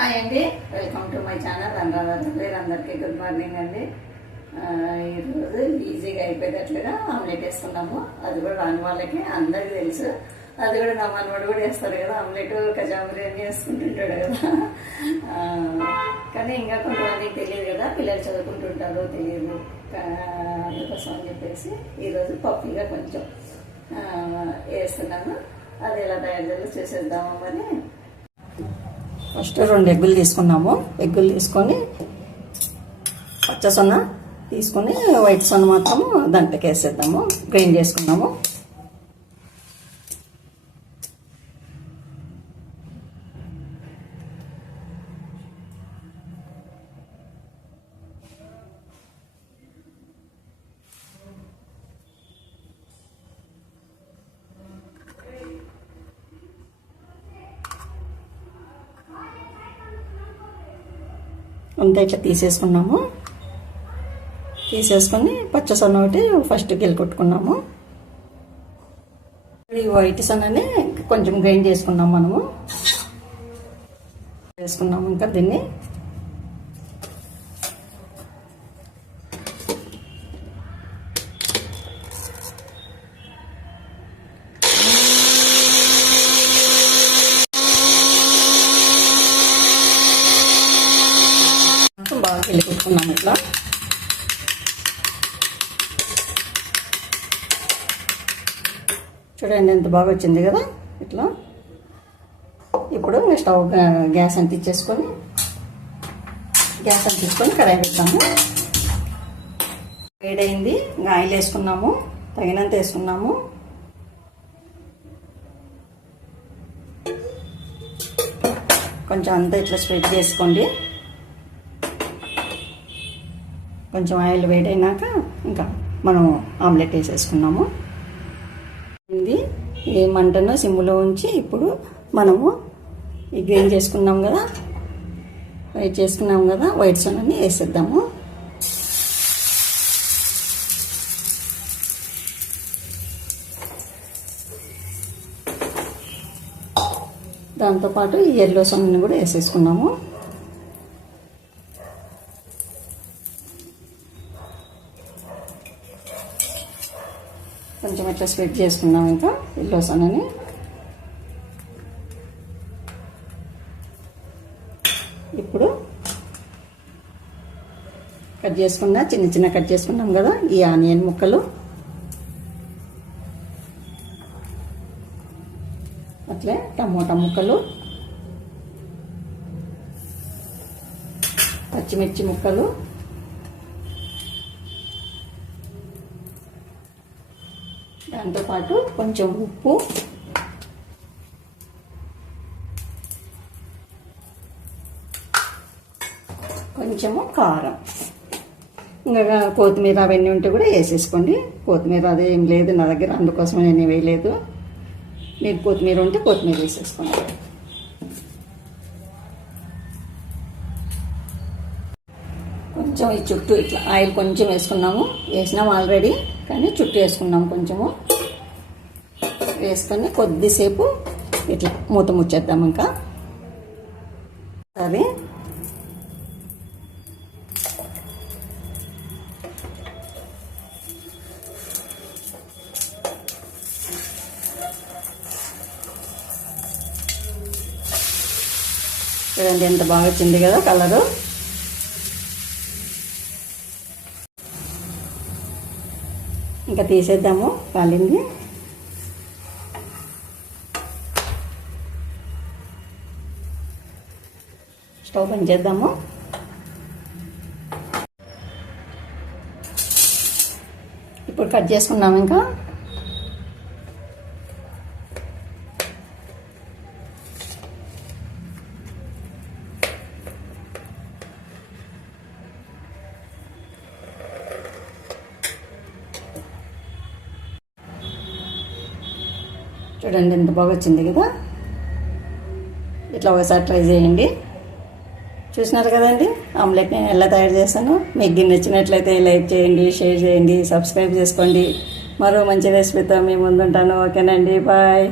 Hi అండి. Welcome to my channel. అందరూ అందరికీ గుడ్ మార్నింగ్ అండి. ఈరోజు ఈజీగా అయిపోయేటట్లుగా ఆమ్లెట్ వేసుకున్నాము. అది కూడా రాని వాళ్ళకి అందరికీ తెలుసు. అది కూడా నా మనవాడు కూడా వేస్తాడు కదా ఆమ్లెట్ కజామరి అన్నీ వేసుకుంటుంటాడు కదా. కానీ ఇంకా కొంతమందికి తెలియదు కదా పిల్లలు చదువుకుంటుంటారో తెలియదు. అందుకోసం అని చెప్పేసి ఈరోజు పప్పుగా కొంచెం వేస్తున్నాను. అది ఎలా తయారు చేయాలో చేసేద్దాము ఫస్ట్ రెండు ఎగ్గులు తీసుకున్నాము. ఎగ్గులు తీసుకొని పచ్చ సొన్న తీసుకొని వైట్ సొన్న మాత్రము దాంట్లోకి వేసేద్దాము గ్రైండ్ చేసుకున్నాము. అంతా ఇట్లా తీసేసుకున్నాము. తీసేసుకొని పచ్చ సొన్న ఒకటి ఫస్ట్ కొట్టుకున్నాము ఈ వైట్ సొన్నని కొంచెం గ్రైండ్ చేసుకున్నాం మనము. వేసుకున్నాము ఇంకా దీన్ని. బాగా పెట్టుకున్నాము ఇట్లా. చూడండి ఎంత బాగా వచ్చింది కదా ఇట్లా. ఇప్పుడు స్టవ్ గ్యాస్ అంత ఇచ్చేసుకొని గ్యాస్ అంటించుకొని కడాయి పెడతాము. వేడైంది ఆయిల్ వేసుకున్నాము తగినంత వేసుకున్నాము. కొంచెం అంతా ఇట్లా స్ప్రెడ్ చేసుకోండి. కొంచెం ఆయిల్ వేడైనాక ఇంకా మనం ఆమ్లెట్ వేసేసుకున్నాము. ఇది ఈ మంటను సిమ్లో ఉంచి ఇప్పుడు మనము ఈ గ్రీన్ చేసుకున్నాం కదా వైట్ చేసుకున్నాం కదా వైట్ సొనని వేసేద్దాము. దాంతోపాటు ఈ ఎల్లో సొన్నని కూడా వేసేసుకున్నాము కొంచెం ఇట్లా స్ప్రెడ్ చేసుకున్నాం ఇంకా ఎల్లో అని ఇప్పుడు కట్ చేసుకున్న చిన్న చిన్న కట్ చేసుకున్నాం కదా ఈ ఆనియన్ ముక్కలు అట్లే టమోటా ముక్కలు పచ్చిమిర్చి ముక్కలు దాంతోపాటు కొంచెం ఉప్పు. కొంచెము కారం. ఇంకా కొత్తిమీర అవన్నీ ఉంటే కూడా వేసేసుకోండి. కొత్తిమీర అది ఏం లేదు నా దగ్గర అందుకోసం నేను వేయలేదు. మీరు కొత్తిమీర ఉంటే కొత్తిమీర వేసేసుకోండి. కొంచెం ఈ చుట్టూ ఇట్లా ఆయిల్ కొంచెం వేసుకున్నాము. వేసినాము ఆల్రెడీ. కానీ చుట్టూ వేసుకున్నాం కొంచెము. వేసుకొని కొద్దిసేపు ఇట్లా మూత ముచ్చేద్దాం ఇంకా. అది చూడండి ఎంత బాగా వచ్చింది కదా కలరు. ఇంకా తీసేద్దాము కాలింది. స్టవ్ బంద్ చేద్దాము. ఇప్పుడు కట్ చేసుకున్నాము ఇంకా. చూడండి ఎంత బాగా వచ్చింది కదా. ఇట్లా ఒకసారి ట్రై చేయండి. చూసినారు కదండి? ఆమ్లెట్ నేను ఎలా తయారు చేస్తాను. మీకు నచ్చినట్లయితే లైక్ చేయండి షేర్ చేయండి సబ్స్క్రైబ్ చేసుకోండి. మరో మంచి రెసిపీతో మీ ముందుంటాను. ఓకేనండి బాయ్.